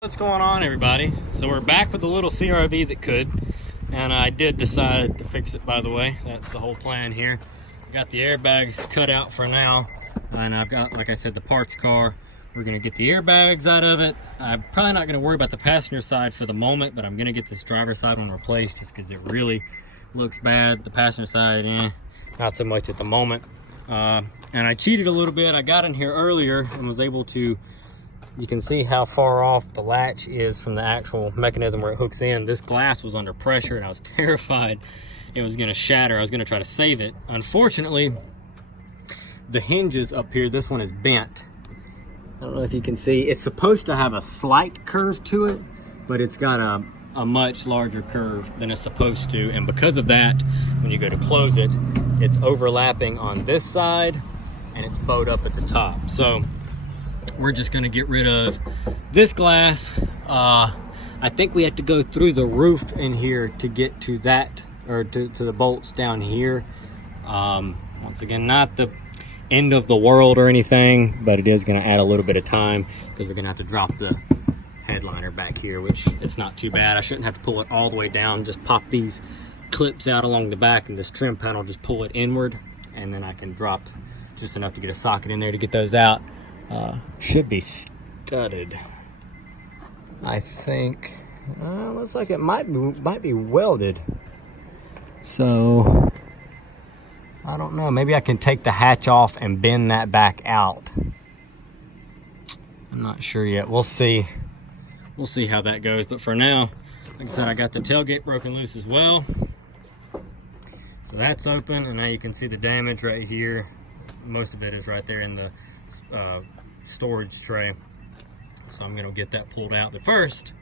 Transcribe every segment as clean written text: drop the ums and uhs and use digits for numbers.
What's going on, everybody? So we're back with the little CRV that could, and I did decide to fix it, by the way. That's the whole plan here. Got the airbags cut out for now, and I've got, like I said, the parts car. We're gonna get the airbags out of it. I'm probably not gonna worry about the passenger side for the moment, but I'm gonna get this driver side one replaced just because it really looks bad. The passenger side, not so much at the moment. And I cheated a little bit. I got in here earlier and was able to, you can see how far off the latch is from the actual mechanism where it hooks in. This glass was under pressure and I was terrified it was gonna shatter. I was gonna try to save it. Unfortunately, the hinges up here, this one is bent. I don't know if you can see. It's supposed to have a slight curve to it, but it's got a much larger curve than it's supposed to. And because of that, when you go to close it, it's overlapping on this side and it's bowed up at the top. So we're just gonna get rid of this glass. I think we have to go through the roof in here to get to that, or to the bolts down here. Once again, not the end of the world or anything, but it is gonna add a little bit of time because we're gonna have to drop the headliner back here, which it's not too bad. I shouldn't have to pull it all the way down. Just pop these clips out along the back and this trim panel, just pull it inward, and then I can drop just enough to get a socket in there to get those out. Should be studded, I think. Looks like it might be welded. So I don't know. Maybe I can take the hatch off and bend that back out. I'm not sure yet. We'll see. We'll see how that goes. But for now, like I said, I got the tailgate broken loose as well. So that's open, and now you can see the damage right here. Most of it is right there in the storage tray. So I'm gonna get that pulled out. But first,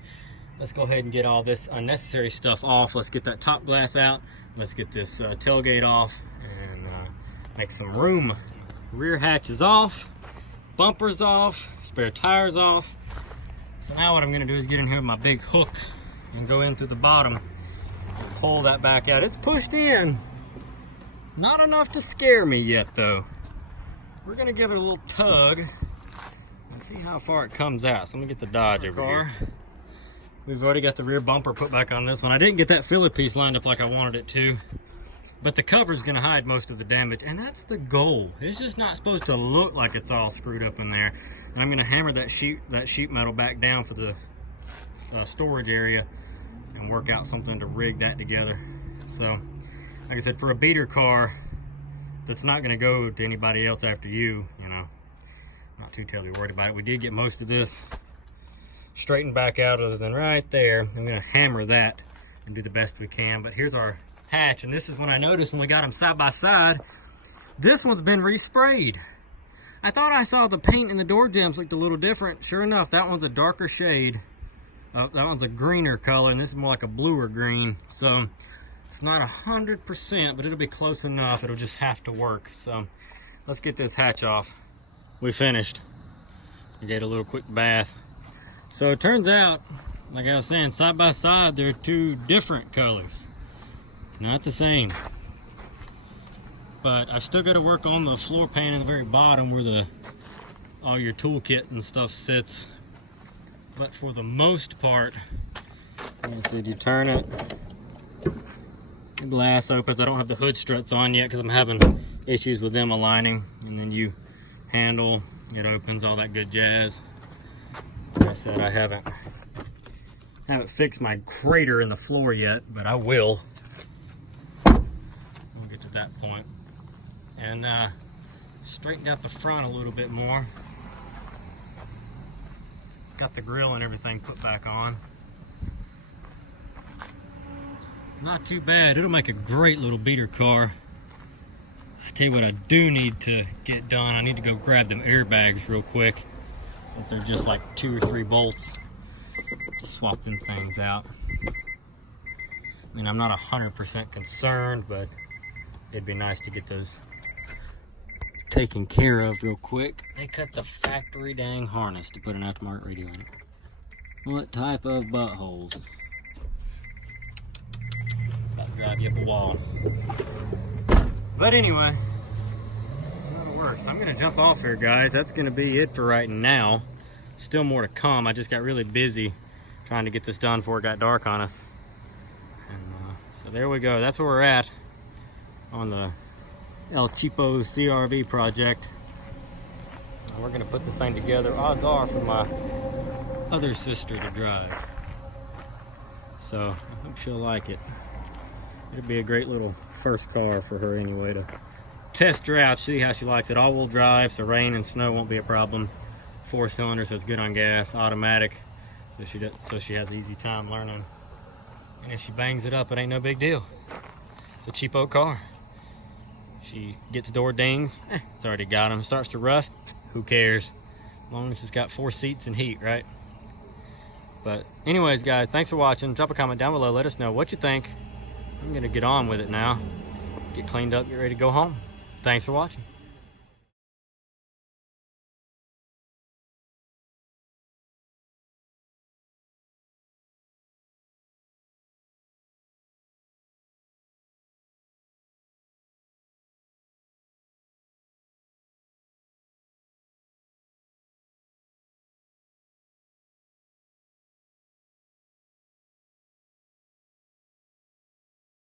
let's go ahead and get all this unnecessary stuff off. Let's get that top glass out. Let's get this tailgate off and make some room. Rear hatch is off, bumpers off, spare tires off. So now what I'm gonna do is get in here with my big hook and go in through the bottom and pull that back out. It's pushed in. Not enough to scare me yet though. We're gonna give it a little tug and see how far it comes out. So let me get the Dodge over here. We've already got the rear bumper put back on this one. I didn't get that filler piece lined up like I wanted it to, but the cover's gonna hide most of the damage, and that's the goal. It's just not supposed to look like it's all screwed up in there. And I'm gonna hammer that sheet metal back down for the storage area and work out something to rig that together. So, like I said, for a beater car that's not gonna go to anybody else after you, not too terribly worried about it. We did get most of this straightened back out other than right there. I'm gonna hammer that and do the best we can. But here's our hatch, and this is when I noticed when we got them side by side, this one's been resprayed. I thought I saw the paint in the door jambs looked a little different. Sure enough, that one's a darker shade. That one's a greener color, and this is more like a bluer green. So it's not 100%, but it'll be close enough. It'll just have to work. So let's get this hatch off. We finished. I gave it a little quick bath. So it turns out, like I was saying, side by side, they're two different colors. Not the same. But I still got to work on the floor pan in the very bottom where all your toolkit and stuff sits. But for the most part, like I said, you turn it, the glass opens. I don't have the hood struts on yet because I'm having issues with them aligning. And then you handle, it opens, all that good jazz. Like I said, I haven't fixed my crater in the floor yet, but I will. We'll get to that point. And straightened out the front a little bit more. Got the grill and everything put back on. Not too bad. It'll make a great little beater car. I tell you what I do need to get done. I need to go grab them airbags real quick, since they're just like 2 or 3 bolts. Just swap them things out. I mean, I'm not 100% concerned, but it'd be nice to get those taken care of real quick. They cut the factory dang harness to put an aftermarket radio in it. What type of buttholes? About to drive you up a wall. But anyway, that'll work. So I'm gonna jump off here, guys. That's gonna be it for right now. still more to come. I just got really busy trying to get this done before it got dark on us. And so there we go. That's where we're at on the El Cheapo CRV project. And we're gonna put this thing together. Odds are for my other sister to drive. So I hope she'll like it. It'll be a great little first car for her anyway, to test her out, see how she likes it. All-wheel drive, so rain and snow won't be a problem. 4-cylinder, so it's good on gas. Automatic, so she has an easy time learning. And if she bangs it up, it ain't no big deal. It's a cheapo car. She gets door dings, it's already got them. Starts to rust, who cares? As long as it's got 4 seats and heat, right? But anyways, guys, thanks for watching. Drop a comment down below. Let us know what you think. I'm gonna get on with it now. Get cleaned up, get ready to go home. Thanks for watching.